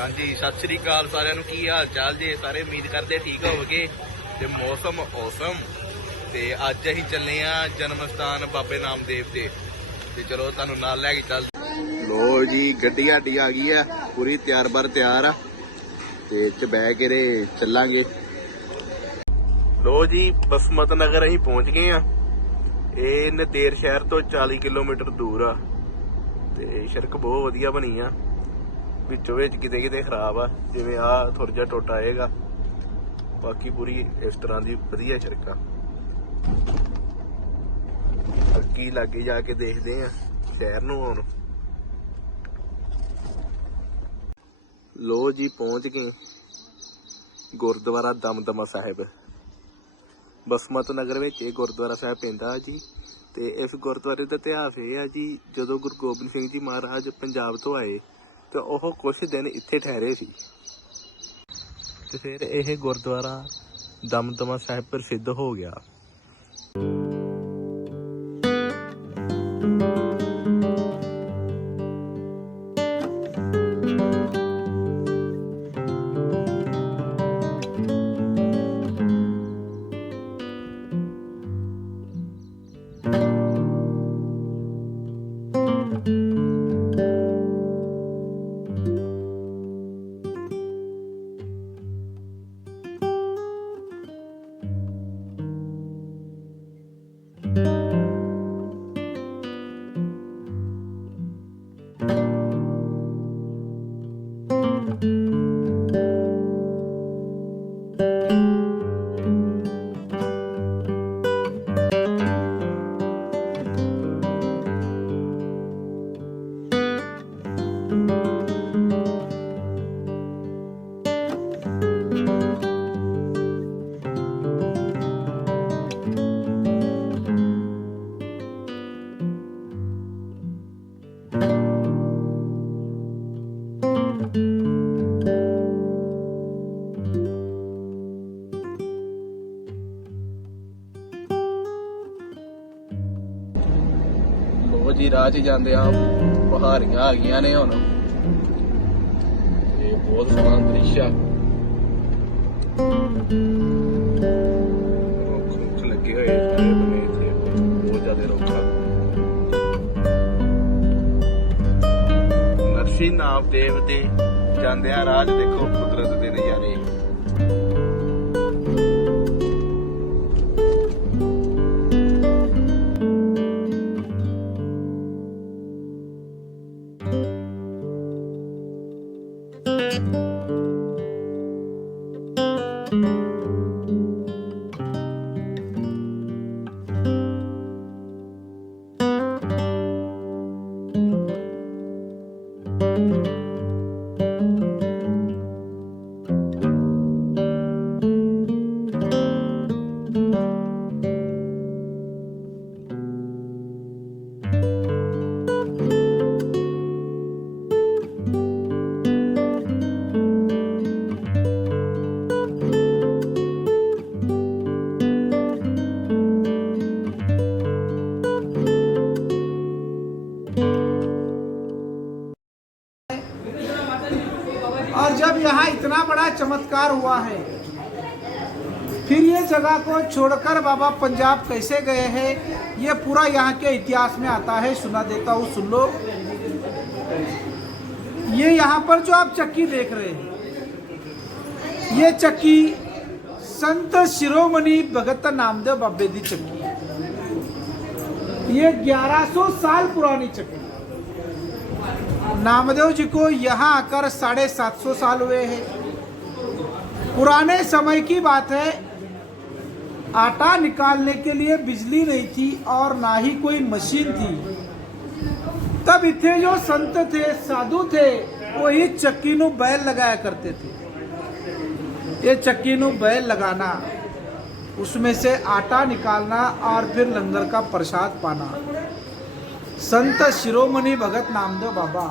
हाँ जी, सत श्री अकाल सारिਆਂ ਨੂੰ। ਕੀ ਹਾਲ ਚਾਲ ਜੇ? ਸਾਰੇ ਉਮੀਦ ਕਰਦੇ ਠੀਕ ਹੋਵੋਗੇ ਤੇ ਮੌਸਮ ਔਸਮ। ਤੇ ਅੱਜ ਅਸੀਂ ਚੱਲੇ ਆ ਜਨਮ ਸਥਾਨ ਬਾਬੇ ਨਾਮਦੇਵ ਤੇ ਚਲੋ ਤੁਹਾਨੂੰ ਨਾਲ ਲੈ ਕੇ ਚੱਲ। ਲੋ ਜੀ, ਗੱਡੀ ਸਾਡੀ ਆ ਗਈ ਆ ਪੂਰੀ ਤਿਆਰ ਬਰ ਤਿਆਰ ਆ ਤੇ ਚ ਬਹਿ ਕੇ ਰੇ ਚੱਲਾਂਗੇ। ਲੋ ਜੀ, ਬਸਮਤ ਨਗਰ ਅਸੀਂ ਪਹੁੰਚ ਗਏ ਆ। ਇਹ ਨੰਦੇੜ ਸ਼ਹਿਰ ਤੋਂ 40 ਕਿਲੋਮੀਟਰ ਦੂਰ ਆ ਤੇ ਸੜਕ ਬਹੁਤ ਵਧੀਆ ਬਣੀ ਆ। ਵਿੱਚੋਂ ਵਿੱਚ ਕਿਤੇ ਕਿਤੇ ਖਰਾਬ ਆ, ਜਿਵੇਂ ਆ ਥੋੜਾ ਜਿਹਾ ਟੋਟਾ ਆਏਗਾ, ਬਾਕੀ ਪੂਰੀ ਇਸ ਤਰ੍ਹਾਂ ਦੀ ਵਧੀਆ ਸੜਕ ਆ। ਅੱਗੇ ਲਾਗੇ ਜਾ ਕੇ ਦੇਖਦੇ ਆ ਸ਼ਹਿਰ ਨੂੰ ਹੁਣ। ਲੋ ਜੀ, ਪਹੁੰਚ ਗਏ ਗੁਰਦੁਆਰਾ ਦਮਦਮਾ ਸਾਹਿਬ। ਬਸਮਤ ਨਗਰ ਵਿੱਚ ਇਹ ਗੁਰਦੁਆਰਾ ਸਾਹਿਬ ਪੈਂਦਾ ਜੀ। ਤੇ ਇਸ ਗੁਰਦੁਆਰੇ ਦਾ ਇਤਿਹਾਸ ਇਹ ਆ ਜੀ, ਜਦੋਂ ਗੁਰੂ ਗੋਬਿੰਦ ਸਿੰਘ ਜੀ ਮਹਾਰਾਜ ਪੰਜਾਬ ਤੋਂ ਆਏ ਤੇ ਉਹ ਕੁਝ ਦਿਨ ਇੱਥੇ ਠਹਿਰੇ ਸੀ ਤੇ ਫਿਰ ਇਹ ਗੁਰਦੁਆਰਾ ਦਮਦਮਾ ਸਾਹਿਬ ਪ੍ਰਸਿੱਧ ਹੋ ਗਿਆ। ਜੀ, ਰਾਹ 'ਚ ਜਾਂਦੇ ਆ ਪਹਾੜੀਆਂ ਆ ਗਈਆਂ ਨੇ ਹੁਣ। ਇਹ ਬਹੁਤ ਸੋਹਣਾ ਦ੍ਰਿਸ਼ ਆ। ਰੁੱਖ ਲੱਗੇ ਹੋਏ ਸਾਰੇ ਬਨੇ ਇੱਥੇ, ਬਹੁਤ ਜ਼ਿਆਦਾ ਰੁੱਖ ਆ। ਨਰਸਿੰਘ ਨਾਮਦੇਵ ਤੇ ਜਾਂਦੇ ਆ ਰਾਹ 'ਚ ਦੇਖੋ ਕੁਦਰਤ ਦੇ ਨਜ਼ਾਰੇ। और जब यहाँ इतना बड़ा चमत्कार हुआ है, फिर ये जगह को छोड़कर बाबा पंजाब कैसे गए हैं, ये पूरा यहाँ के इतिहास में आता है। सुना देता हूँ, सुन लो। ये यहाँ पर जो आप चक्की देख रहे हैं, ये चक्की संत शिरोमणि भगत नामदेव बाबे दी चक्की है। ये 1100 साल पुरानी चक्की। नामदेव जी को यहाँ आकर 750 साल हुए हैं। पुराने समय की बात है, आटा निकालने के लिए बिजली नहीं थी और ना ही कोई मशीन थी। तब इतने जो संत थे, साधु थे, वही चक्की नु बैल लगाया करते थे। ये चक्की नु बैल लगाना, उसमें से आटा निकालना और फिर लंगर का प्रसाद पाना। संत शिरोमणि भगत नामदेव बाबा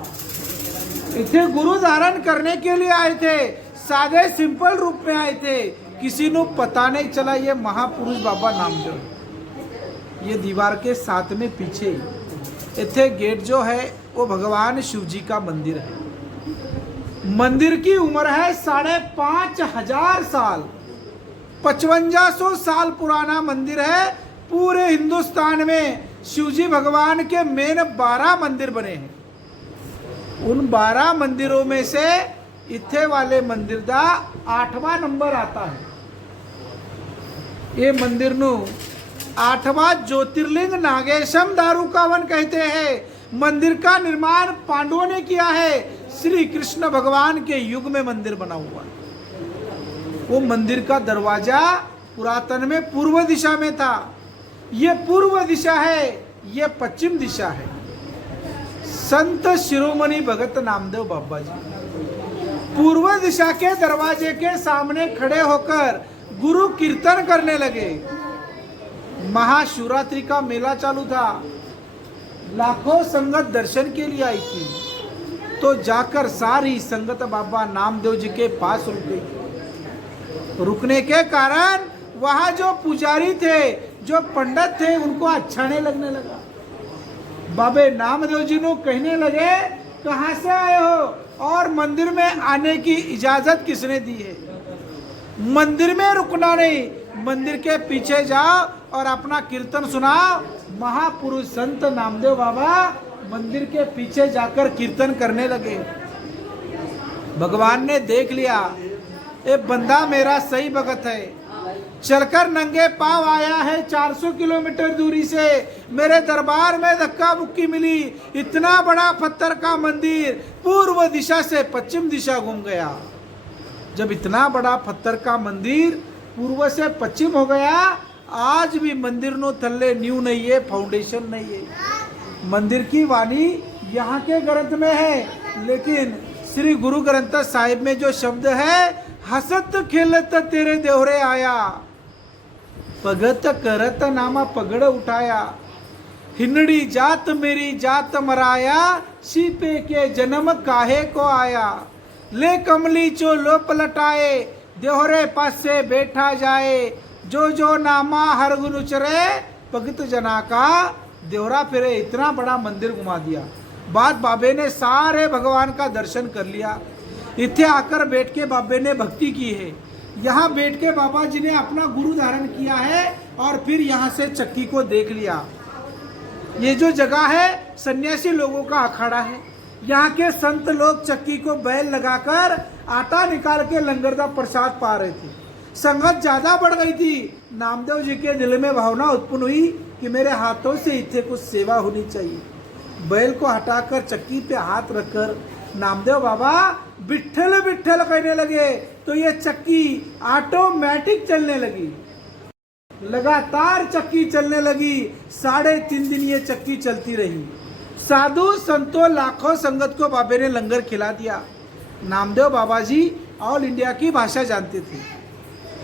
इथे गुरु धारण करने के लिए आए थे। सादे सिंपल रूप में आए थे, किसी को पता नहीं चला ये महापुरुष बाबा नामदेव। ये दीवार के साथ में पीछे इथे गेट जो है वो भगवान शिव जी का मंदिर है। मंदिर की उम्र है 5,500 साल। 5500 साल पुराना मंदिर है। पूरे हिंदुस्तान में शिवजी भगवान के मेन 12 मंदिर बने हैं। उन 12 मंदिरों में से इत्थे वाले मंदिर का 8वां नंबर आता है। ये मंदिर नु 8वां ज्योतिर्लिंग नागेशम दारुकावन कहते हैं। मंदिर का निर्माण पांडवों ने किया है। श्री कृष्ण भगवान के युग में मंदिर बना हुआ है। वो मंदिर का दरवाजा पुरातन में पूर्व दिशा में था। ये पूर्व दिशा है, ये पश्चिम दिशा है। संत शिरोमणि भगत नामदेव बाबा जी पूर्व दिशा के दरवाजे के सामने खड़े होकर गुरु कीर्तन करने लगे। महाशिवरात्रि का मेला चालू था। लाखों संगत दर्शन के लिए आई थी। तो जाकर सारी संगत बाबा नामदेव जी के पास रुक गई। रुकने के कारण वहां जो पुजारी थे, जो पंडित थे, उनको अच्छा नहीं लगने लगा। बाबे नामदेव जी ने कहने लगे, कहां से आए हो और मंदिर में आने की इजाजत किसने दी है? मंदिर में रुकना नहीं, मंदिर के पीछे जाओ और अपना कीर्तन सुनाओ। महापुरुष संत नामदेव बाबा मंदिर के पीछे जाकर कीर्तन करने लगे। भगवान ने देख लिया, ये बंदा मेरा सही भगत है। चलकर नंगे पांव आया है 400 किलोमीटर दूरी से। मेरे दरबार में धक्का मुक्की मिली। इतना बड़ा पत्थर का मंदिर पूर्व दिशा से पश्चिम दिशा घूम गया। जब इतना बड़ा पत्थर का मंदिर पूर्व से पश्चिम हो गया, आज भी मंदिर नो थल्ले न्यू नहीं है, फाउंडेशन नहीं है। मंदिर की वाणी यहाँ के ग्रंथ में है, लेकिन श्री गुरु ग्रंथ साहिब में जो शब्द है, हसत खेलत तेरे देवरे आया, भगत करत नामा पगड़ उठाया, हिंडड़ी जात मेरी जात मराया, सीपे के जन्म काहे को आया, ले कमली चो लो पलटाए, देहरे पास से बैठा जाए, जो जो नामा हर गुण उचरे, भगत जना का देवरा फिरे। इतना बड़ा मंदिर घुमा दिया। बाद बाबे ने सारे भगवान का दर्शन कर लिया। इथे आकर बैठ के बाबे ने भक्ति की है। यहाँ बैठ के बाबा जी ने अपना गुरु धारण किया है और फिर यहाँ से चक्की को देख लिया। ये जो जगह है सन्यासी लोगों का अखाड़ा है। यहाँ के संत लोग चक्की को बैल लगाकर आटा निकाल के लंगर का प्रसाद पा रहे थे। संगत ज्यादा बढ़ गई थी। नामदेव जी के दिल में भावना उत्पन्न हुई कि मेरे हाथों से इतने कुछ सेवा होनी चाहिए। बैल को हटाकर चक्की पे हाथ रखकर नामदेव बाबा बिट्ठल बिट्ठल कहने लगे, तो ये चक्की ऑटोमेटिक चलने लगी। लगातार चक्की चलने लगी। 3.5 दिन ये चक्की चलती रही। साधु संतों लाखों संगत को बाबे ने लंगर खिला दिया। नामदेव बाबा जी ऑल इंडिया की भाषा जानते थे,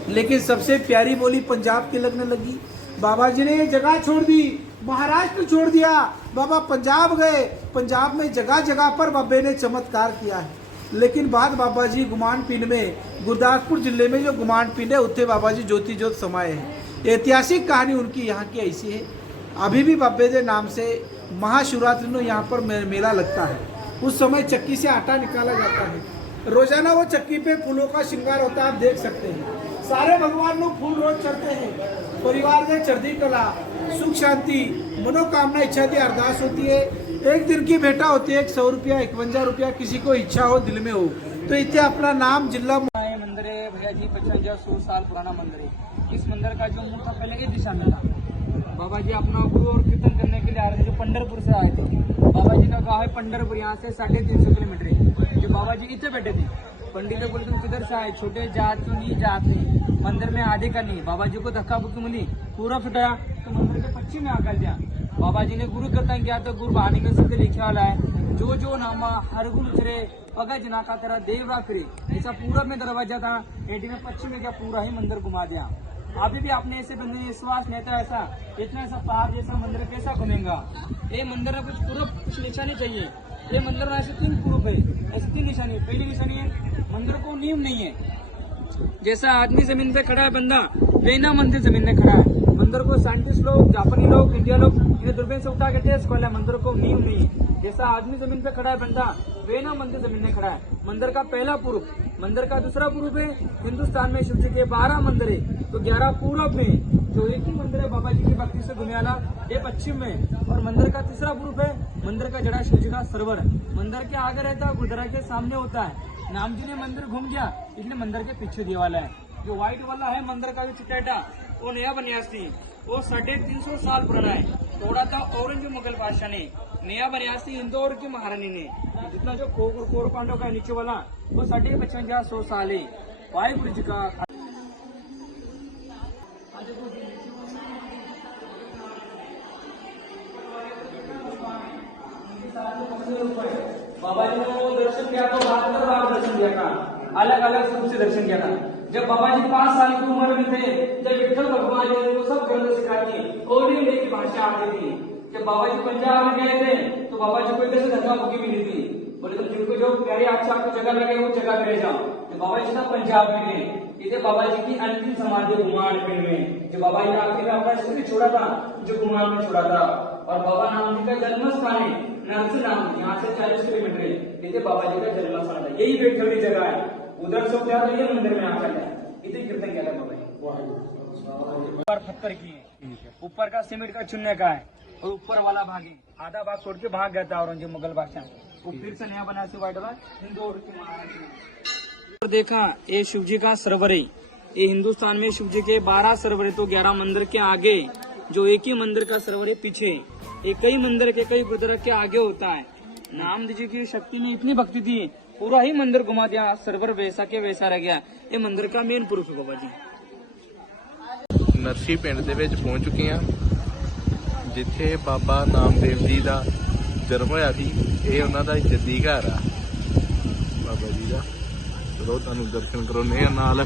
लेकिन सबसे प्यारी बोली पंजाब की लगने लगी। बाबा जी ने ये जगह छोड़ दी, महाराष्ट्र छोड़ दिया, बाबा पंजाब गए। पंजाब में जगह जगह पर बाबे ने चमत्कार किया है। लेकिन बाद बाबा जी गुमान पिंड में, गुरदासपुर जिले में जो गुमान पिंड है, उत्थे बाबा जी ज्योति ज्योत समाये हैं। ऐतिहासिक कहानी उनकी यहाँ की ऐसी है। अभी भी बाबे के नाम से महाशिवरात्रि में यहाँ पर मेला लगता है। उस समय चक्की से आटा निकाला जाता है। रोजाना वो चक्की पे फूलों का श्रृंगार होता है, आप देख सकते हैं। सारे भगवान लोग फूल रोज चढ़ते हैं। परिवार में चढ़ती कला, सुख शांति, मनोकामना इच्छा की अरदास होती है। एक दिन की भेंटा होती है 100 रुपया, 51 रुपया, किसी को इच्छा हो दिल में हो तो इतने अपना नाम जिला मंदिर है भैया जी। 5500 साल पुराना मंदिर है। इस मंदिर का जो मूल था पहले इस दिशा में था। बाबा जी अपना गुरु और कीर्तन करने के लिए आ रहे थे, जो पंढरपुर से आए थे। बाबा जी का गाँव है पंढरपुर, यहाँ से 350 किलोमीटर है। जो बाबा जी इतने बैठे थे, पंडित ने बोले तुम किधर से आए, छोटे जात तो नहीं, जात नहीं, मंदिर में आधे का नहीं। बाबा जी को धक्का बुक्की मिली, पूरा फिटाया तो मंदिर के पश्चिम में आकर दिया। बाबा जी ने गुरु कीर्तन किया तो गुरु वाणी में सीधे लिखे वाला है, जो जो नामा हर गुण उचरे, पगा जना का तेरा देवरा फिरे। ऐसा पूरा में दरवाजा था, एटी में पश्चिम में क्या पूरा ही मंदिर घुमा दिया। अभी भी आपने ऐसे बंदे विश्वास नहीं था, ऐसा इतना ऐसा पहाड़ जैसा मंदिर कैसा घूमेगा। ये मंदिर में कुछ पूरा कुछ निशानी चाहिए। ये मंदिर में ऐसे 3 प्रूफ है, ऐसे 3 निशानी है। पहली निशानी है मंदिर को नींव नहीं है। जैसा आदमी जमीन पे खड़ा है बंदा, वैना मंदिर जमीन में खड़ा है। मंदिर को साइंटिस्ट लोग, जापानी लोग, इंडिया लोग इन्हें दूरबीन से उठा के टेस्ट खोला। मंदिर को नींव नहीं है, जैसा आदमी जमीन पे खड़ा है बंदा, वे ना मंदिर जमीन में खड़ा है। मंदिर का पहला पूर्व, मंदिर का दूसरा पूर्व है। हिंदुस्तान में शिव जी के 12 मंदिर है, तो 11 पूर्व में जो एक ही मंदिर है बाबा जी की भक्ति से घुमियाला, ये पश्चिम में। और मंदिर का तीसरा पूर्व है, मंदिर का जड़ा शिव जी का सरोवर है। मंदिर के आगे रहता है, गुरुद्वारा के सामने होता है। नाम जी ने मंदिर घूम गया, इसलिए मंदिर के पीछे दीवाला है। जो व्हाइट वाला है मंदिर का जो चिटाटा, वो नया बनियासी, वो 350 साल पुराना है। तोड़ा था औरंगजेब मुगल बादशाह ने, नया बनियासी इंदौर की महारानी ने। जितना जो कोर पांडव का नीचे वाला, वो 55 साल है। वाहिगुरु जी का बाबा जी ने वो दर्शन किया तो 72 बार दर्शन किया था, अलग अलग रूप से दर्शन किया था। जब बाबा जी 5 साल की उम्र में थे, जब विठल भगवान जी ने उनको सब ग्रंथ सिखाती, ओडी ओडी की भाषा आती थी। जब बाबा जी पंजाब में गए थे, तो बाबा जी को इधर से धक्का मुक्की मिली थी, बोले तो जिनको जो प्यारी अच्छा आपको जगह लगे वो जगह पे जाओ। तो बाबा जी सब पंजाब में गए, इधर बाबा जी की अंतिम समाधि घुमान पिंड में, जो बाबा जी ने आखिर में अपना शरीर छोड़ा था, जो घुमान में छोड़ा था। और बाबा नाम जी का जन्म स्थान है नरसिंह नाम, यहाँ से 40 किलोमीटर है, इधर बाबा जी का जन्म स्थान है। यही बेटखड़ी जगह है, उधर से उतार ये मंदिर में आकर है, इधर कीर्तन किया था बाबा जी। ऊपर पत्थर की है, ऊपर का सीमेंट का चुनने का है, और ऊपर वाला भाग है, आधा भाग छोड़ के भाग गया था औरंगजेब मुगल बादशाह, वो फिर से नया बना से व्हाइट वाला इंदौर की महारानी ने। और देखा ये शिव जी का सरोवर है, ये हिंदुस्तान में शिव जी के 12 सरोवर है, तो 11 मंदिर के आगे जो एक ही मंदिर का सरोवर है पीछे, एक कई मंदिर के कई गुरुद्वारा के आगे होता है। नाम जी की शक्ति में इतनी भक्ति थी, पूरा ही मंदिर घुमा दिया, सरोवर वैसा के वैसा रह गया। ये मंदिर का मेन प्रूफ है बाबा जी। नरसी पिंड ਦੇ ਵਿੱਚ ਪਹੁੰਚ ਚੁੱਕੇ ਹਾਂ, ਜਿੱਥੇ ਬਾਬਾ ਨਾਮਦੇਵ ਜੀ ਦਾ ਜਨਮ ਹੋਇਆ ਸੀ। ਇਹ ਉਹਨਾਂ ਦਾ ਜੱਦੀ ਘਰ ਆ ਬਾਬਾ ਜੀ ਦਾ। ਚਲੋ ਤੁਹਾਨੂੰ ਦਰਸ਼ਨ ਕਰਾਉਂਦੇ ਆ ਨਾਲ।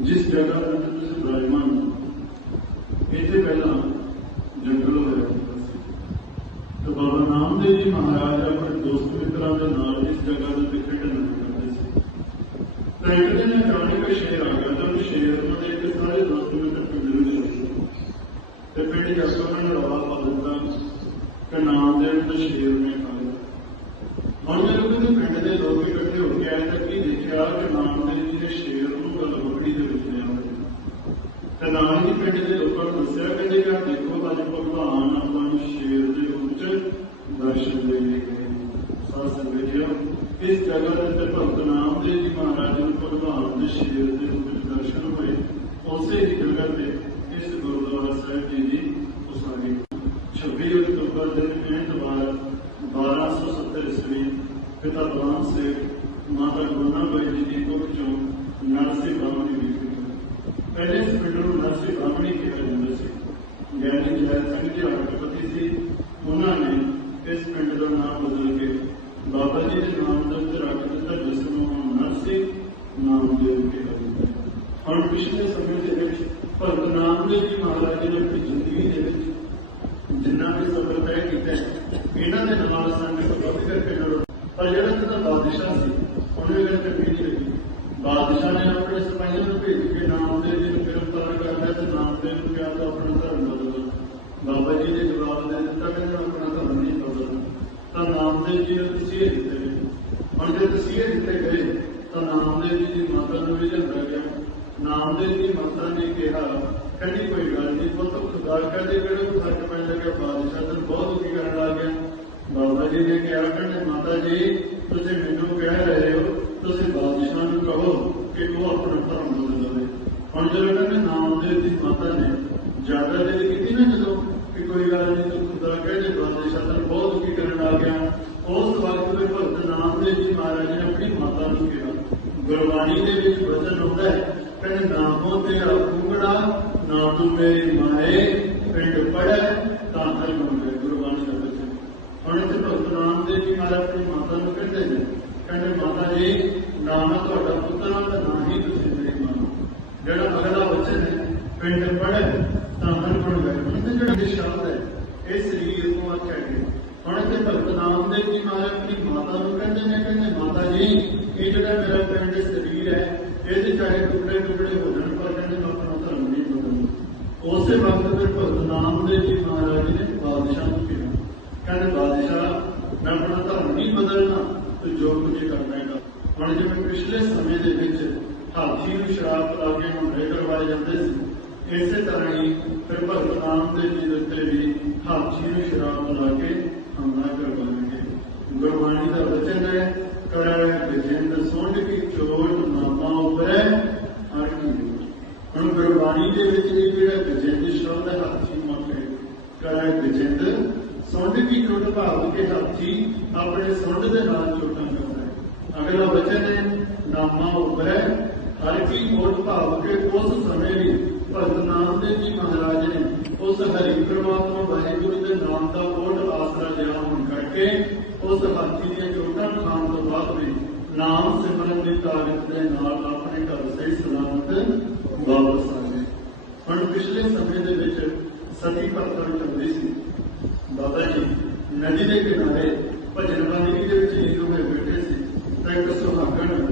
जिस जगह पर विराजमान ਇੱਕ ਦਿਨ ਅਚਾਨਕ ਸ਼ੇਰ ਆ ਗਿਆ ਤਾਂ ਸ਼ੇਰ ਨੂੰ ਦੇਖ ਕੇ ਸਾਰੇ ਦੋਸਤ ਮਿੱਤਰ ਪਿੰਡ ਵਿੱਚ ਆਏ ਤੇ ਪਿੰਡ ਜਾ ਕੇ ਉਹਨਾਂ ਨੇ ਰੌਲਾ ਪਾ ਦਿੱਤਾ ਕਿ ਨਾਮ ਦੇ ਵਿੱਚ ਸ਼ੇਰ ਨੇ ਖਾ ਲਿਆ। ਹੁਣ ਜਦੋਂ ਕਿ ਪਿੰਡ ਦੇ ਲੋਕ ਇਕੱਠੇ ਹੋ ਕੇ ਆਏ ਤਾਂ ਕੀ ਦੇਖਿਆ ਕਿ ਨਾਮ ਦੇ ਜਿਹੜੇ ਸ਼ੇਰ ਨੂੰ ਗਲਵਕੜੀ ਦੇ ਵਿੱਚ ਲਿਆ ਹੋਇਆ ਤੇ ਨਾਲ ਹੀ ਪਿੰਡ ਦੇ ਲੋਕਾਂ ਨੂੰ ਦੱਸਿਆ ਕਿ ਜਿਹੜਾ ਦੇਖੋ ਅੱਜ ਭਗਵਾਨ ਆਪਾਂ ਨੂੰ ਸ਼ੇਰ ਦੇ ਉੱਚ ਦਰਸ਼ਨ ਦੇ ਲਈ ਗਏ। ਸਾਧ ਸੰਗਤ ਜੀ, ਇਸ ਜਗ੍ਹਾ ਦੇ ਉੱਤੇ ਭਗਤ ਨਾਮਦੇਵ ਜੀ ਮਹਾਰਾਜ ਨੂੰ ਭਗਵਾਨ ਦੇ ਸ਼ੇਰ ਦੇ ਰੂਪ ਵਿੱਚ ਦਰਸ਼ਨ ਹੋਏ। ਉਸੇ ਹੀ ਜਗ੍ਹਾ ਤੇ ਇਸ ਗੁਰਦੁਆਰਾ ਸਾਹਿਬ ਜੀ ਦੀ ਉਸਾਰੀ 26 ਅਕਤੂਬਰ ਦੇ ਐਤਵਾਰ 1270 ਈਸਵੀ ਪਿਤਾ ਬਲਵੰਤ ਸਿੰਘ ਮਾਤਾ ਗੁਰਨਾ ਬਾਈ ਜੀ ਦੀ ਕੁੱਖ ਚੋਂ ਨਰਸੀ ਬਾਮਣੀ ਵਿਖੇ। ਪਹਿਲੇ ਇਸ ਪਿੰਡ ਨੂੰ ਨਰਸੀ ਬਾਮਣੀ ਕਿਹਾ ਜਾਂਦਾ ਸੀ। ਗਿਆਨੀ ਜੈ ਸਿੰਘ ਜੀ ਹਰਪਤੀ ਸੀ, ਉਹਨਾਂ ਨੇ ਇਸ ਪਿੰਡ ਦਾ ਨਾਮ ਬਦਲ ਕੇ ਬਾਬਾ ਜੀ ਦੇ ਨਾਮ ਦੇ ਉੱਤੇ ਰੱਖ ਦਿੱਤਾ, ਜਿਸ ਨੂੰ ਨਰਸੀ ਨਾਮਦੇਵ ਕਿਹਾ ਜਾਂਦਾ। ਹੁਣ ਪਿਛਲੇ ਸਮੇਂ ਦੇ ਵਿੱਚ ਭਗਤ ਨਾਮਦੇਵ ਜੀ ਮਹਾਰਾਜ ਜੀ ਨੇ ਆਪਣੀ ਜ਼ਿੰਦਗੀ ਦੇ ਵਿੱਚ ਜਿੰਨਾ ਵੀ ਸਫ਼ਰ ਤੈਅ ਕੀਤਾ ਇਹਨਾਂ ਦੇ ਨਾਲ ਸੰਗ ਸਬੰਧ ਕਰਕੇ ਜੁੜੋ। ਪਰ ਜਿਹੜਾ ਕਿ ਬਾਦਸ਼ਾਹ ਸੀ ਉਹਨੇ ਵੀ ਚੰਗੀ ਨਹੀਂ ਲੱਗੀ। ਬਾਦਸ਼ਾਹ ਨੇ ਆਪਣੇ ਸਿਪਾਹੀਆਂ ਨੂੰ ਭੇਜ ਕੇ ਨਾਮਦੇਵ ਜੀ ਨੂੰ ਗ੍ਰਿਫਤਾਰ ਕਰ ਲਿਆ ਤੇ ਨਾਮਦੇਵ ਨੂੰ ਕਿਹਾ ਤਾਂ ਆਪਣਾ ਧਰਮ ਬਦਲੋ। ਬਾਬਾ ਜੀ ਨੇ ਜਵਾਬ ਦੇ ਦਿੱਤਾ ਕਿ ਆਪਣਾ ਧਰਮ ਨਹੀਂ ਬਦਲਣਾ। ਤਾਂ ਨਾਮਦੇਵ ਜੀ ਨੂੰ ਤਸੀਹੇ ਦਿੱਤੇ ਗਏ। ਹੁਣ ਜੇ ਤਸੀਹੇ ਦਿੱਤੇ ਗਏ ਤਾਂ ਨਾਮਦੇਵ ਜੀ ਦੀ ਮਾਤਾ ਨੂੰ ਵੀ ਲਿਆਂਦਾ ਗਿਆ। ਨਾਮਦੇਵ ਦੀ ਮਾਤਾ ਨੇ ਕਿਹਾ ਕਹਿੰਦੀ ਕੋਈ ਗੱਲ ਨਹੀਂ ਪੁੱਤ, ਖੁਦਾ ਕਹਿੰਦੇ ਕਿਹੜੇ ਫਰਕ ਪੈਣ ਲੱਗਿਆ, ਬਾਦਸ਼ਾਹ ਤੈਨੂੰ ਬਹੁਤ ਦੁਖੀ ਕਰਨ ਲੱਗ ਗਿਆ। ਬਾਬਾ ਜੀ ਨੇ ਕਿਹਾ ਕਹਿੰਦੇ ਮਾਤਾ ਜੀ ਤੁਸੀਂ ਮੈਨੂੰ ਕਹਿ ਰਹੇ ਹੋ, ਤੁਸੀਂ ਬਾਦਸ਼ਾਹ ਨੂੰ ਕਹੋ ਕਿ ਉਹ ਆਪਣਾ ਧਰਮ ਬਦਲ ਲਵੇ। ਹੁਣ ਜਦੋਂ ਕਹਿੰਦੇ ਨਾਮਦੇਵ ਦੀ ਮਾਤਾ ਨੇ ਜ਼ਿਆਦਾ ਦਿਲ ਕੀਤੀ ਨਾ, ਜਦੋਂ ਕਿ ਕੋਈ ਗੱਲ ਨਹੀਂ ਤੂੰ ਖੁਦਾ ਕਹਿੰਦੇ ਬਾਦਸ਼ਾਹ ਤੈਨੂੰ ਬਹੁਤ ਦੁਖੀ ਕਰਨ ਲੱਗ ਗਿਆ, ਉਸ ਵਕਤ ਵਿੱਚ ਭਗਤ ਨਾਮਦੇਵ ਜੀ ਮਹਾਰਾਜ ਨੇ ਆਪਣੀ ਮਾਤਾ ਨੂੰ ਕਿਹਾ। ਗੁਰਬਾਣੀ ਦੇ ਵਿੱਚ ਵਚਨ ਹੁੰਦਾ ਹੈ ਕਹਿੰਦੇ ਨਾਮੋ ਤੇਰਾ ਕੁੰਗੜਾ ਨਾ ਤੂੰ ਮੇਰੀ ਮਾਏ ਪਿੰਡ ਪੜ੍ਹੈ ਤਾਂ ਹਰ ਮੁੰਡੇ। ਗੁਰਬਾਣੀ ਦਾ ਵਚਨ। ਹੁਣ ਇੱਥੇ ਭਗਤ ਨਾਮਦੇਵ ਜੀ ਮਹਾਰਾਜ ਆਪਣੀ ਮਾਤਾ ਨੂੰ ਕਹਿੰਦੇ ਨੇ, ਕਹਿੰਦੇ ਮਾਤਾ ਜੀ ਨਾ ਮੈਂ ਤੁਹਾਡਾ ਪੁੱਤਰ ਹਾਂ ਤਾਂ ਨਾ ਹੀ ਤੁਸੀਂ ਮੇਰੀ ਮਾਂ। ਜਿਹੜਾ ਅਗਲਾ ਵਚਨ ਹੈ ਪਿੰਡ ਪੜ੍ਹੈ ਤਾਂ ਹਰ ਮੁੰਡੇ, ਇਹਦੇ ਜਿਹੜਾ ਸ਼ਬਦ ਹੈ ਇਹ ਸਰੀਰ ਨੂੰ ਆਖਿਆ ਗਿਆ। ਹੁਣ ਇੱਥੇ ਭਗਤ ਨਾਮਦੇਵ ਜੀ ਮਹਾਰਾਜ ਆਪਣੀ ਮਾਤਾ ਨੂੰ ਕਹਿੰਦੇ ਨੇ, ਕਹਿੰਦੇ ਮਾਤਾ ਜੀ ਇਹ ਜਿਹੜਾ ਮੇਰਾ ਪਿੰਡ ਸਰੀਰ ਹੈ ਇਹਦੇ ਚਾਹੇ ਟੁਕੜੇ ਟੁਕੜੇ ਹੋ ਜਾਣ ਪਰ ਕਹਿੰਦੇ ਮੈਂ ਆਪਣਾ ਧਰਮ ਨਹੀਂ ਬਦਲਣਾ। ਉਸੇ ਵਕਤ ਫਿਰ ਭਗਤ ਨਾਮਦੇਵ ਜੀ ਮਹਾਰਾਜ ਨੇ ਬਾਦਸ਼ਾਹ ਨੂੰ ਕਿਹਾ, ਕਹਿੰਦੇ ਬਾਦਸ਼ਾਹ ਮੈਂ ਆਪਣਾ ਧਰਮ ਨਹੀਂ ਬਦਲਣਾ ਤੇ ਜੋ ਕੁਝ ਕਰਨਾ ਹੈਗਾ। ਹੁਣ ਜਿਵੇਂ ਪਿਛਲੇ ਸਮੇਂ ਦੇ ਵਿੱਚ ਹਾਥੀ ਨੂੰ ਸ਼ਰਾਬ ਪਿਲਾ ਕੇ ਹਮਲੇ ਕਰਵਾਏ ਜਾਂਦੇ ਸੀ, ਇਸੇ ਤਰ੍ਹਾਂ ਹੀ ਫਿਰ ਭਗਤ ਨਾਮਦੇਵ ਜੀ ਦੇ ਉੱਤੇ ਵੀ ਹਾਥੀ ਨੂੰ ਸ਼ਰਾਬ ਪਿਲਾ ਕੇ ਹਮਲਾ ਕਰਵਾਉਣਗੇ। ਗੁਰਬਾਣੀ ਦਾ ਵਚਨ ਹੈ ਕਰੈ ਗਜਿੰਦ ਸੁੰਡ ਕੀ ਚੋਟ ਨਾਮਾ ਉਪਰੈ ਹਰ ਕੀ। ਹੁਣ ਗੁਰਬਾਣੀ ਦੇ ਵਿੱਚ ਇਹ ਜਿਹੜਾ ਗਜਿੰਦ ਸ਼ਬਦ ਹੈ ਹਾਥੀ ਮੱਕੇ ਕਰੈ ਗਜਿੰਦ ਸੁੰਡ ਕੀ ਚੋਟ ਭਾਵ ਕੇ ਹਾਥੀ ਆਪਣੇ ਸੁੰਡ ਦੇ ਨਾਲ ਚੋਟਾਂ ਕਰਦਾ ਹੈ। ਅਗਲਾ ਵਚਨ ਹੈ ਨਾਮਾ ਉਪਰੈ ਹਰ ਕੀ ਕੋਟ ਭਾਵ ਕੇ ਉਸ ਸਮੇਂ ਵੀ ਭਗਤ ਨਾਮਦੇਵ ਜੀ ਮਹਾਰਾਜ ਨੇ ਉਸ ਹਰੀ ਪ੍ਰਮਾਤਮਾ ਵਾਹਿਗੁਰੂ ਦੇ ਨਾਮ ਦਾ ਕੋਟ ਆਸਰਾ ਲਿਆ ਹੋਣ ਕਰਕੇ ਉਸ ਹਾਥੀ ਦੀਆਂ ਚੋਟਾਂ ਖਾਣ ਤੋਂ ਬਾਅਦ ਵੀ ਨਾਮ ਸਿਮਰਨ ਦੀ ਤਾਕਤ ਦੇ ਨਾਲ ਆਪਣੇ ਘਰ ਸਹੀ ਸਲਾਮਤ ਵਾਪਸ ਆ ਗਏ। ਹੁਣ ਪਿਛਲੇ ਸਮੇਂ ਦੇ ਵਿੱਚ ਸਤੀ ਭਗਤਾਂ ਚੱਲਦੀ ਸੀ। ਬਾਬਾ ਜੀ ਨਦੀ ਦੇ ਕਿਨਾਰੇ ਭਜਨ ਬੰਦਗੀ ਦੇ ਵਿੱਚ ਲੀਨ ਹੋਏ ਬੈਠੇ ਸੀ ਤਾਂ ਇੱਕ ਸੁਹਾਗਣ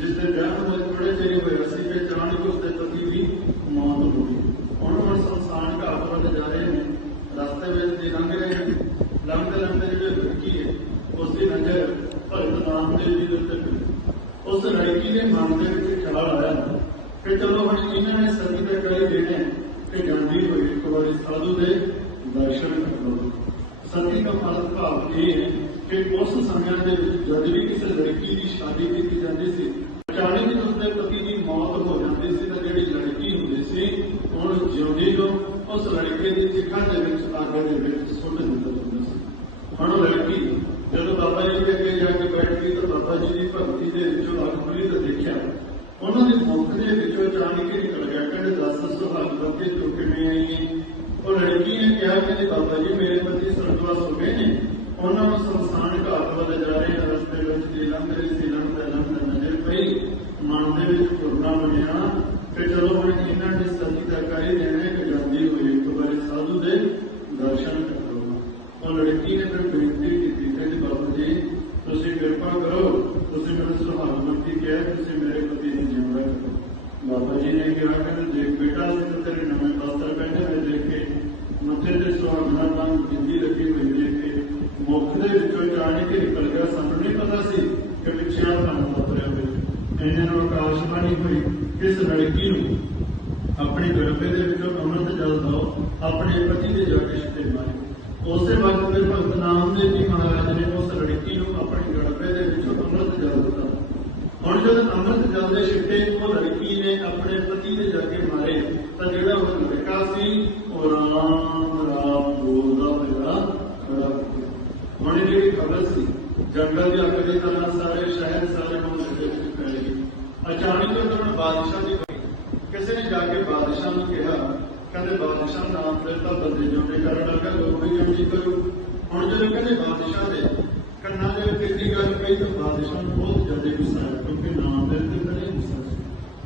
ਜਿਸ ਦੇ ਵਿਆਹ ਨੂੰ ਥੋੜੇ ਚਿਰ ਹੋਇਆ ਸੀ ਕਿ ਅਚਾਨਕ ਉਸਦੇ ਪਤੀ ਦੀ ਮੌਤ ਹੋ ਗਈ। ਹੁਣ ਸੰਸਾਨ ਘਾਟ ਵੱਲ ਜਾ ਰਹੇ ਨੇ, ਰਸਤੇ ਵਿੱਚ ਦੀ ਲੰਘ ਰਹੇ ਨੇ, ਲੰਘਦੇ ਲੰਘਦੇ ਜਿਹੜੇ ਲੜਕੀ ਹੈ ਉਸ ਦੀ ਨਜ਼ਰ ਭਗਤ ਨਾਮਦੇਵ ਜੀ ਦੇ ਉੱਤੇ ਪਈ। ਉਸ ਲੜਕੀ ਦੇ ਮਨ ਦੇ ਵਿੱਚ ਖਿਆਲ ਆਇਆ ਕਿ ਚਲੋ ਹੁਣ ਇਹਨਾਂ ਨੇ ਸਤੀ ਦੇ ਕਰੀ ਦੇਣੇ ਕਿ ਜਾਂਦੀ ਹੋਈ ਇੱਕ ਵਾਰੀ ਸਾਧੂ ਦੇ ਦਰਸ਼ਨ ਕਰ ਲਓ। ਸਤੀ ਦਾ ਮਤਲਬ ਭਾਵ ਇਹ ਹੈ ਕਿ ਉਸ ਸਮਿਆਂ ਦੇ ਵਿੱਚ ਜਦ ਵੀ ਕਿਸੇ ਲੜਕੀ ਦੀ ਸ਼ਾਦੀ ਕੀਤੀ ਜਾਂਦੀ ਸੀ, ਅਚਾਨਕ ਹੀ ਉਸਦੇ ਪਤੀ ਦੀ ਮੌਤ ਹੋ ਜਾਂਦੀ ਸੀ ਤਾਂ ਜਿਹੜੀ ਲੜਕੀ ਹੁੰਦੀ ਸੀ ਉਹਨੂੰ ਜਿਉਂਦੀ ਨੂੰ ਉਸ ਲੜਕੇ ਦੀ ਚਿੱਖਾਂ ਦੇ ਵਿੱਚ ਅੱਗ ਦੇ ਵਿੱਚ ਸੁੱਟ ਦਿੰਦਾ ਹੁੰਦਾ ਸੀ। ਹੁਣ ਉਹ ਲੜਕੀ ਜਦੋਂ ਬਾਬਾ ਜੀ ਦੇ ਅੱਗੇ ਜਾ ਕੇ ਬੈਠ ਗਈ ਤਾਂ ਬਾਬਾ ਜੀ ਦੀ ਭਗਤੀ ਦੇ ਵਿੱਚੋਂ ਅੱਗ ਖੁੱਲੀ ਤਾਂ ਦੇਖਿਆ ਉਹਨਾਂ ਦੇ ਮੁਖ ਦੇ ਵਿੱਚੋਂ ਅਚਾਨਕ ਹੀ ਨਿਕਲ ਗਿਆ, ਕਹਿੰਦੇ ਦੱਸ ਸੁਹਾਗਵਤੀ ਤੂੰ ਕਿਵੇਂ ਆਈ ਹੈ। ਉਹ ਲੜਕੀ ਨੇ ਕਿਹਾ ਕਿ ਬਾਬਾ ਜੀ ਮੇਰੇ ਪਤੀ ਸਰਗਵਾਸ ਹੋ ਗਏ ਨੇ, ਉਹਨਾਂ ਨੂੰ ਸੰਸਾਨ ਘਾਟ ਵੱਲ ਜਾ ਰਹੇ ਰਸਤੇ ਵਿੱਚ ਦੀ ਲੰਘ ਰਹੀ ਸੀ, ਲੰਘਦਾ ਨਜ਼ਰ ਪਈ, ਮਨ ਦੇ ਵਿੱਚ ਘੁਰਨਾ ਬਣਿਆ ਕਿ ਚਲੋ ਹੁਣ ਇਹਨਾਂ ਨੇ ਸਤੀ ਦਾ ਕਰੀ ਦੇਣੇ ਕਿ ਜਾਂਦੀ ਹੋਈ ਇੱਕ ਵਾਰੀ ਸਾਧੂ ਦੇ ਦਰਸ਼ਨ ਕਰ ਲਓ। ਉਹ ਲੜਕੀ ਨੇ ਫਿਰ ਬੇਨਤੀ ਕੀਤੀ ਕਿ ਬਾਬਾ ਜੀ ਤੁਸੀਂ ਕਿਰਪਾ ਕਰੋ, ਤੁਸੀਂ ਮੈਨੂੰ ਸੁਹਾਗਵਤੀ ਕਿਹਾ, ਤੁਸੀਂ ਮੇਰੇ ਪਤੀ बाबा जी ने कहा कि देख बेटा असीं तो तेरे नवे वस्त्र पहने हुए देख के, मत्थे ते सुहागना वांग बिंदी लगी हुई देख के मुख दे विचों जाने के निकल गया। सानू नहीं पता सी कि पिछे आ काम वापरिया होवे। इन्हां नूं आकाशबाणी हुई किस लड़की नूं अपने गड़बे दे विचों अमृत जल दो, अपने पति दे जाके छुटे मारे। उस वक्त फिर भगत नामदेव जी महाराज ने उस लड़की को अपने गड़बे दे विचों अमृत जल दिता। हुण जद अमृत जल दे छिट्टे वो लड़की ने अपने पति दे जाके मारे, तो जिहड़ा वो लड़का सी वो राम राम बोलदा होया खड़ा हो गया। हुण जिहड़ी खबर सी जंगल के अग की तरह सारे शहर सारे मुल्क फैल गई। अचानक उन्होंने बादशाह की किसी ने जाके बादशाह ने कहा, कहते बादशाह नाम फिर तो बंदे जिउंदे करन लगा, लोग भी जिउंदी करो। हुण जदों कहते बादशाह दे कन्नां दे विच इन्नी गल पई तो बादशाह नूं बहुत ज्यादा गुस्सा आया, क्योंकि नाम दे ते बड़े गुस्सा सी।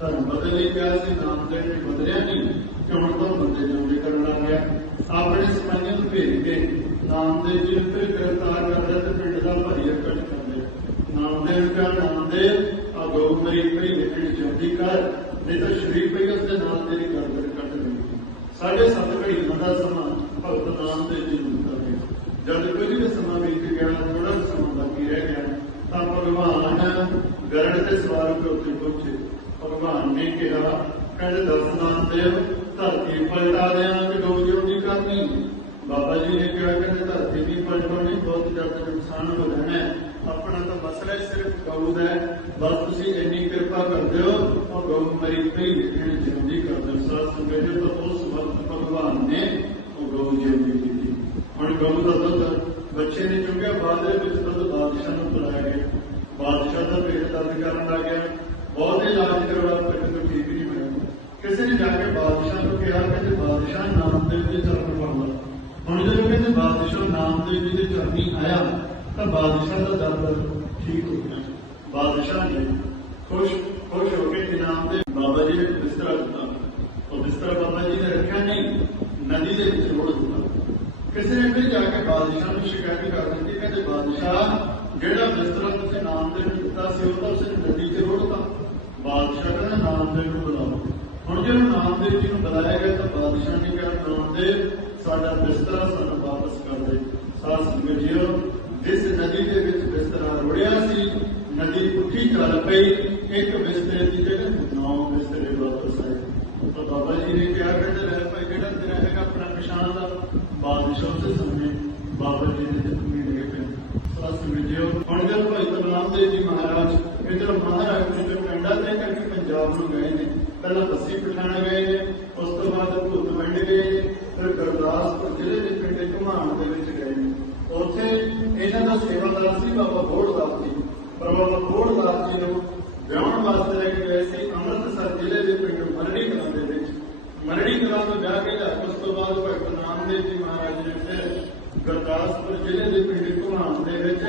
धर्म बदल ही पिया सी, नाम दे ने बदलिया नहीं कि हुण तो बंदे जिउंदे करन लग गया। अपने सिपाहियों नूं भेज के नामदेव जी नूं फिर गिरफ्तार कर लिया ते पिंड दा भारी इकट्ठ कर लिया। नामदेव का नामदेव आ गौ मरी पई लिखण जिउंदी कर, नहीं तो शरीर पई उसके नाम तेरी गर्दन कट देगी। 7.5 घड़ियां का समा भगत नामदेव जी नूं दिता गया। जब कुछ भी समा बीत गया, थोड़ा समा बाकी रह गया, तो भगवान गरुड़ के सवार के उत्ते पहुंचे। भगवान ने कहा, कहते दस नामदेव धरती पलटा दें कि गौ जिउंदी करनी। बाबा जी ने कहा, कहते धरती नहीं पलटनी, बहुत ज्यादा नुकसान हो जाना है। अपना तो मसला सिर्फ गऊ है, बस तुम इन्नी कृपा कर दो और गऊ मरी पई लिखण जिउंदी कर दो। साथ संगत तो उस वक्त भगवान ने वो गऊ जिउंदी की। हुण गऊ का दुध बच्चे ने चुंगिया, बाद दुध बादशाह नूं पिलाया गया। बादशाह का पेट दर्द करन लग गया, बहुत इलाज करवाया, पेट तो ठीक नहीं होया। किसी ने जाके बादशाह नूं कहा, कहते बादशाह नामदेव के चरण फड़ ला। हुण जदों कहते बादशाह नामदेव जी के चरनी आया तो बादशाह का दर्द ठीक हो गया। बादशाह ने खुश होकर इनाम दे बाबा जी ने बिस्तरा दिता, और बिस्तरा बाबा जी ने रखा नहीं, नदी के विच रोड़ दिता। किसी ने फिर जाके बादशाह को शिकायत कर दी, कहते बादशाह जिहड़ा बिस्तरा तुसीं नामदेव नूं दिता सी वो तो उस नदी च रोड़ता। बादशाह कहता नामदेव नूं बुलाओ। हुण जदों नामदेव जी नूं बुलाया गया तो बादशाह ने कहा, नामदेव साडा बिस्तरा सानूं वापस कर दे। साथ संगत जीओ, जिस नदी के विच बिस्तरा रुड़िया सी, नदी उठी चल पई, एक बिस्तरे की जगह 9 बिस्तरे वापस आए। तो बाबा जी ने क्या कहते रहे, भाई जेड़ा तेरा है अपना पछाण दा। बादशाह से सामने बाबा जी ने जख्मी लगे पे। साथ संगत जीओ, हुण जद भाई नामदेव जी महाराज इधर महाराज ने जो पिंडा तय करके पंजाब नूं गए ने, पहला बस्सी पठाण गए ने, उस तो बाद भूत पिंड गए ने, फिर गुरदासपुर जिले के पिंड घुमाण दे विच गए ने। उत्थे इन्हां दा सेवादार सी बाबा बोड़दास जी। पर बाबा बोड़दास जी नूं विआहण वास्ते लैके गए सी अमृतसर जिले के पिंड मरड़ी कलां दे विच। मरड़ी कलां तो जा के उस तो बाद भगत नामदेव जी महाराज ने फिर गुरदासपुर जिले के पिंड घुमाण दे विच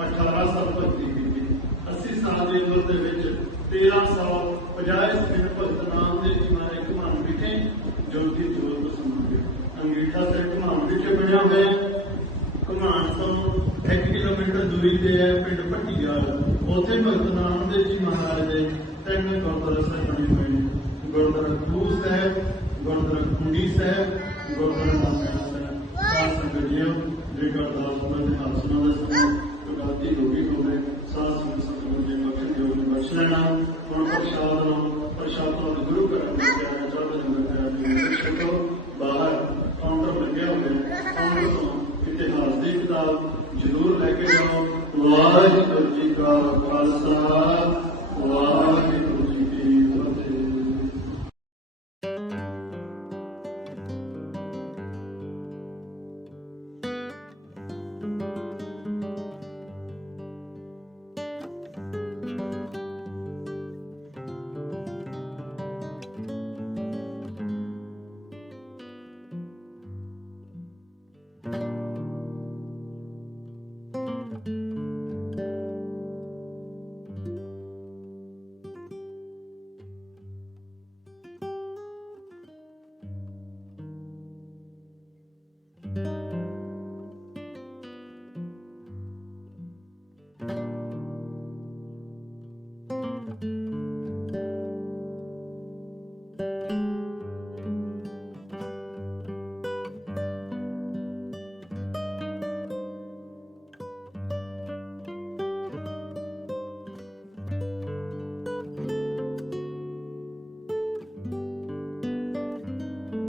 18 साल भगती की। 80 साल की उम्र के विच 1350 दिन भगत नामदेव जी महाराज घुमाण विखे ज्योति जोत समा गए। अंगीठा से घुमाण विच बनिया होया। घुमाण तो 1 किलोमीटर दूरी ते है पिंड भट्टीवाल। उत्थे भगत नामदेव जी महाराज दे 3 गुरुद्वारा साहिब बने हुए हैं। गुरुद्वारा खूह साहिब, गुरुद्वारा कुंडी साहिब, गुरुद्वारा नामदेव साहिब। साथ संगत जीओ, जे गुरदासपुर के हादसों का समय गलती होगी होवे, साथ संगत जी बख्श दिओ, बख्श लेना। हुण प्रसाद तो गुरु घरां दे प्यारे चढ़ लंगर बाहर काउंटर लगे हुए, काउंटर तो इतिहास की किताब जरूर लेके जाओ। वाहिगुरू जी का खालसा, वाहिगुरू जी की फतेह।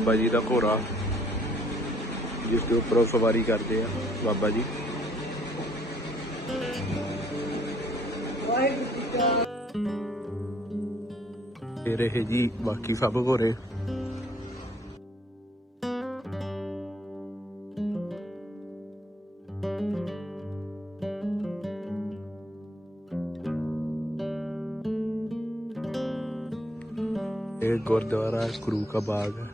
ਬਾਬਾ ਜੀ ਦਾ ਘੋੜਾ ਜਿਸ ਦੇ ਉੱਪਰ ਸਵਾਰੀ ਕਰਦੇ ਆ ਬਾਬਾ ਜੀ। ਫਿਰ ਇਹ ਜੀ ਬਾਕੀ ਸਭ ਘੋੜੇ। ਇਹ ਗੁਰਦੁਆਰਾ ਗੁਰੂ ਕਾ ਬਾਗ ਹੈ।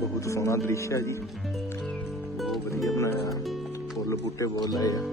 बहुत सोहना दृश्य है जी, बहुत वधिया बनाया, फुल बूटे बहुत लाए आ।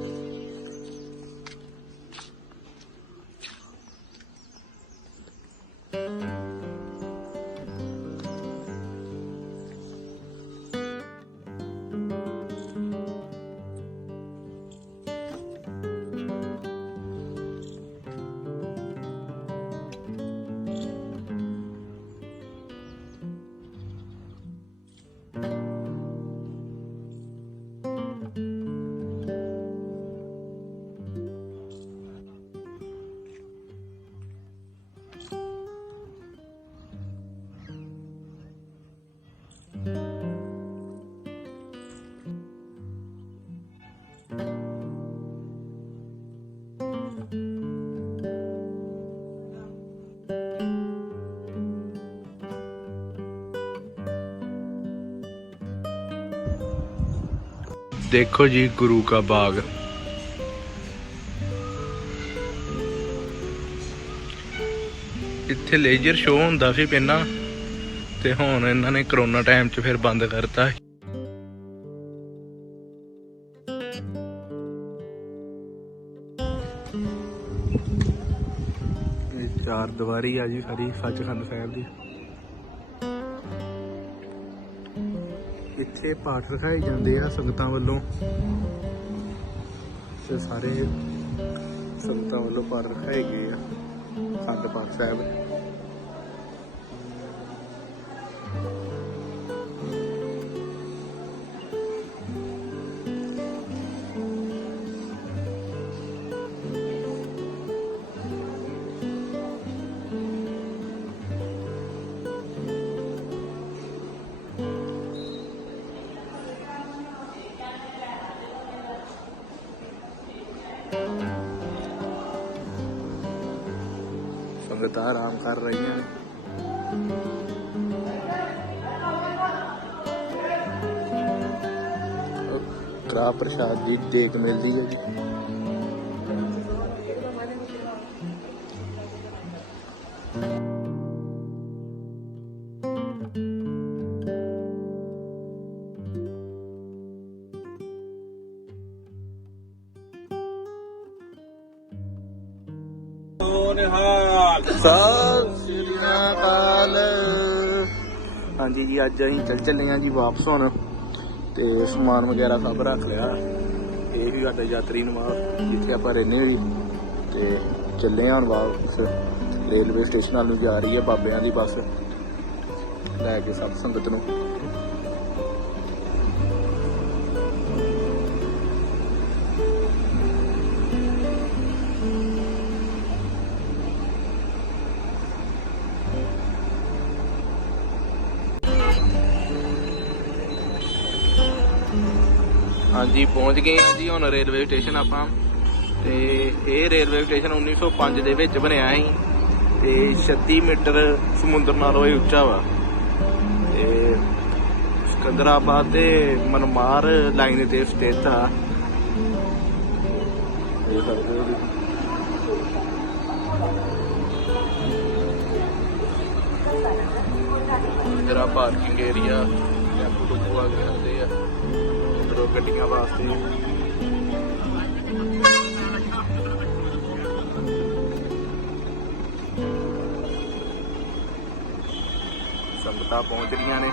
देखो जी गुरु का बाग। इत्थे लेजर शो हुंदा सी पहला ते हुण इन्हां ने करोना टाइम च फिर बंद करता। चार दीवारी आ जी सारी सचखंड साहिब दी। ਇੱਥੇ ਪਾਠ ਰਖਾਏ ਜਾਂਦੇ ਆ ਸੰਗਤਾਂ ਵੱਲੋਂ ਤੇ ਸਾਰੇ ਸੰਗਤਾਂ ਵੱਲੋਂ ਪਾਠ ਰਖਾਏ ਗਏ ਆ ਅਖੰਡ ਪਾਠ ਸਾਹਿਬ। संगतां आराम कर रही हैं। कड़ा प्रसाद की देग मिलती है जी। हाँ जी जी अज अं चल चले हैं जी वापस हुण ते समान वगैरह सब रख लिया। ये भी साडा यात्री निवास जिथे आपां रहिंदे जी ते चले हुण वापस रेलवे स्टेशन वाल नूं जा रही है बाबियां दी बस लैके सब संगत नूं। हाँ जी पहुँच गए हैं जी हुण रेलवे स्टेशन आपां ते ये रेलवे स्टेशन 1905 दे विच बनिया सी ते 36 मीटर समुंदर नालों ही उच्चा वा ते सिकंदराबाद ते मनमार लाइन ते स्थित आ। इधर पार्किंग एरिया टैंपू टूपू आ गए होंदे आ गड्डियां वास्ते। संगतां पहुंच रही ने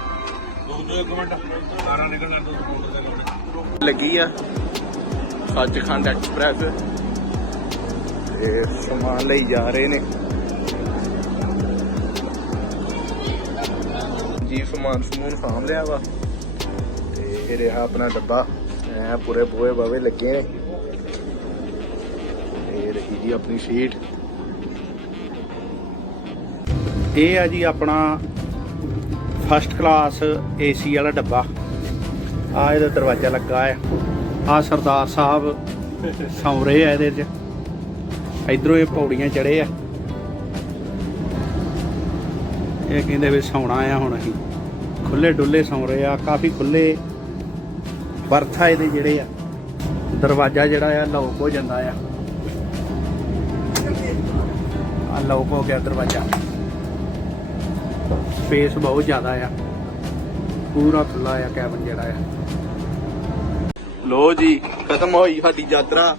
लगी आ सचखंड एक्सप्रैस समान ले जा रहे ने जी। समान समून साम लिया वा ਇਹ ਰਿਹਾ ਆਪਣਾ ਡੱਬਾ ਐ ਪੂਰੇ ਬੂਹੇ ਬਾਵੇ ਲੱਗੇ ਨੇ। ਇਹ ਰਹੀ ਜੀ ਆਪਣੀ ਸੀਟ। ਇਹ ਆ ਜੀ ਆਪਣਾ ਫਸਟ ਕਲਾਸ AC ਵਾਲਾ ਡੱਬਾ। ਆ ਇਹਦਾ ਦਰਵਾਜ਼ਾ ਲੱਗਾ ਹੈ। ਆ ਸਰਦਾਰ ਸਾਹਿਬ ਸੌਂ ਰਹੇ ਆ ਇਹਦੇ 'ਚ। ਇਧਰੋਂ ਇਹ ਪੌੜੀਆਂ ਚੜੇ ਆ। ਇਹ ਕਹਿੰਦੇ ਵੀ ਸੌਣਾ ਆ ਹੁਣ ਅਸੀਂ। ਖੁੱਲੇ ਡੁੱਲੇ ਸੌਂ ਰਹੇ ਆ। ਕਾਫੀ ਖੁੱਲੇ ਬਰਥ ਆ ਇਹਦੇ ਜਿਹੜੇ ਆ। ਦਰਵਾਜ਼ਾ ਜਿਹੜਾ ਆ ਲੌਕ ਹੋ ਜਾਂਦਾ ਆ। ਆ ਲੌਕ ਹੋ ਗਿਆ ਦਰਵਾਜ਼ਾ। ਸਪੇਸ ਬਹੁਤ ਜ਼ਿਆਦਾ ਆ। ਪੂਰਾ ਖੁੱਲਾ ਆ ਕੈਬਨ ਜਿਹੜਾ ਆ। ਲੋ ਜੀ ਖਤਮ ਹੋਈ ਸਾਡੀ ਯਾਤਰਾ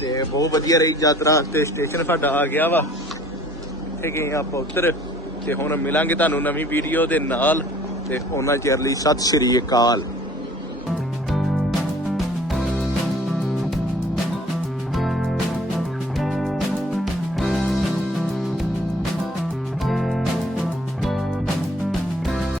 ਤੇ ਬਹੁਤ ਵਧੀਆ ਰਹੀ ਯਾਤਰਾ। ਤੇ ਸਟੇਸ਼ਨ ਸਾਡਾ ਆ ਗਿਆ ਵਾ। ਇੱਥੇ ਗਏ ਆਪਾਂ ਉੱਧਰ ਤੇ ਹੁਣ ਮਿਲਾਂਗੇ ਤੁਹਾਨੂੰ ਨਵੀਂ ਵੀਡੀਓ ਦੇ ਨਾਲ। ਤੇ ਉਹਨਾਂ ਚਿਰ ਲਈ ਸਤਿ ਸ਼੍ਰੀ ਅਕਾਲ।